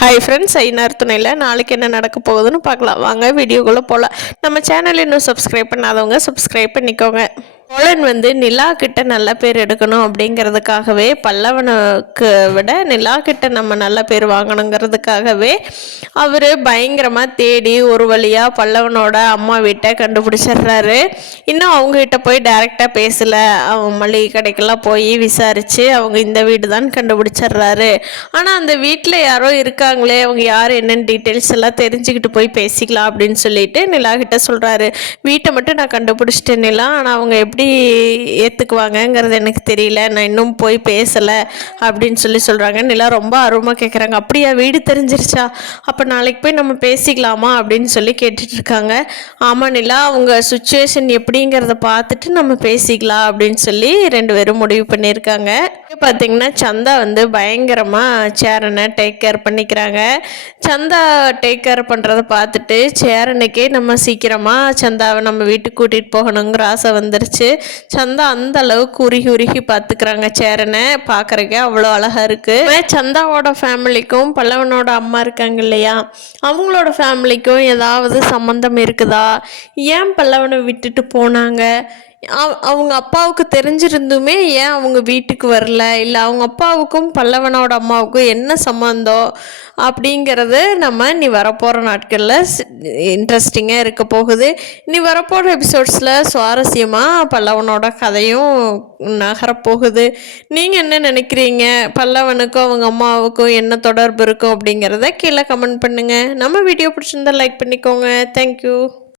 Hi friends, ஐநார் துணையில் நாளைக்கு என்ன நடக்க போகுதுன்னு பார்க்கலாம். வாங்க வீடியோக்குள்ளே போகலாம். நம்ம சேனல் இன்னும் சப்ஸ்கிரைப் பண்ணாதவங்க சப்ஸ்கிரைப் பண்ணிக்கோங்க. சோழன் நிலா கிட்ட நல்ல பேர் எடுக்கணும் அப்படிங்கிறதுக்காகவே, பல்லவனுக்கு விட நிலா கிட்ட நம்ம நல்ல பேர் வாங்கணுங்கிறதுக்காகவே அவர் பயங்கரமாக தேடி ஒரு வழியாக பல்லவனோட அம்மா வீட்டை கண்டுபிடிச்சிடுறாரு. இன்னும் அவங்ககிட்ட போய் டைரெக்டாக பேசலை, அவங்க மளிகை கடைக்கெல்லாம் போய் விசாரித்து அவங்க இந்த வீடு தான் கண்டுபிடிச்சிடுறாரு. ஆனால் அந்த வீட்டில் யாரோ இருக்காங்களே, அவங்க யார் என்னென்னு டீட்டெயில்ஸ் எல்லாம் தெரிஞ்சுக்கிட்டு போய் பேசிக்கலாம் அப்படின்னு சொல்லிட்டு நிலா கிட்ட சொல்கிறாரு. வீட்டை மட்டும் நான் கண்டுபிடிச்சிட்டேன் நிலா, ஆனால் அவங்க எப்படி ஏற்றுக்குவாங்கங்கிறது எனக்கு தெரியல, நான் இன்னும் போய் பேசலை அப்படின்னு சொல்கிறாங்க. நிலா ரொம்ப ஆர்வமாக கேட்குறாங்க. அப்படியா, வீடு தெரிஞ்சிருச்சா, அப்போ நாளைக்கு போய் நம்ம பேசிக்கலாமா அப்படின்னு சொல்லி கேட்டுட்ருக்காங்க. ஆமாம் நிலா, அவங்க சுச்சுவேஷன் எப்படிங்கிறத பார்த்துட்டு நம்ம பேசிக்கலாம் அப்படின்னு சொல்லி ரெண்டு பேரும் முடிவு பண்ணியிருக்காங்க. பார்த்திங்கன்னா சந்தா பயங்கரமாக சேரனை டேக் கேர் பண்ணிக்கிறாங்க. சந்தா டேக் கேர் பண்ணுறதை பார்த்துட்டு சேரனுக்கே நம்ம சீக்கிரமாக சந்தாவை நம்ம வீட்டுக்கு கூட்டிகிட்டு போகணுங்கிற ஆசை வந்துருச்சு. சந்தா அந்த அளவுக்கு உருகி உருகி பார்த்துக்கிறாங்க சேரனை. பார்க்குறக்கே அவ்வளோ அழகாக இருக்குது. சந்தாவோட ஃபேமிலிக்கும் பல்லவனோட அம்மா இருக்காங்க இல்லையா, அவங்களோட ஃபேமிலிக்கும் ஏதாவது சம்மந்தம் இருக்குதா, ஏன் பல்லவனை விட்டுட்டு போனாங்க, அவங்க அப்பாவுக்கு தெரிஞ்சிருந்துமே ஏன் அவங்க வீட்டுக்கு வரல, இல்லை அவங்க அப்பாவுக்கும் பல்லவனோட அம்மாவுக்கும் என்ன சம்மந்தம் அப்படிங்கிறது நம்ம நீ வரப்போகிற நாட்களில் இன்ட்ரெஸ்டிங்காக இருக்க போகுது. நீ வரப்போகிற எபிசோட்ஸில் சுவாரஸ்யமாக பல்லவனோட கதையும் நகரப்போகுது. நீங்கள் என்ன நினைக்கிறீங்க, பல்லவனுக்கும் அவங்க அம்மாவுக்கும் என்ன தொடர்பு இருக்கும் அப்படிங்கிறத கீழே கமெண்ட் பண்ணுங்கள். நம்ம வீடியோ பிடிச்சிருந்தா லைக் பண்ணிக்கோங்க. தேங்க்யூ.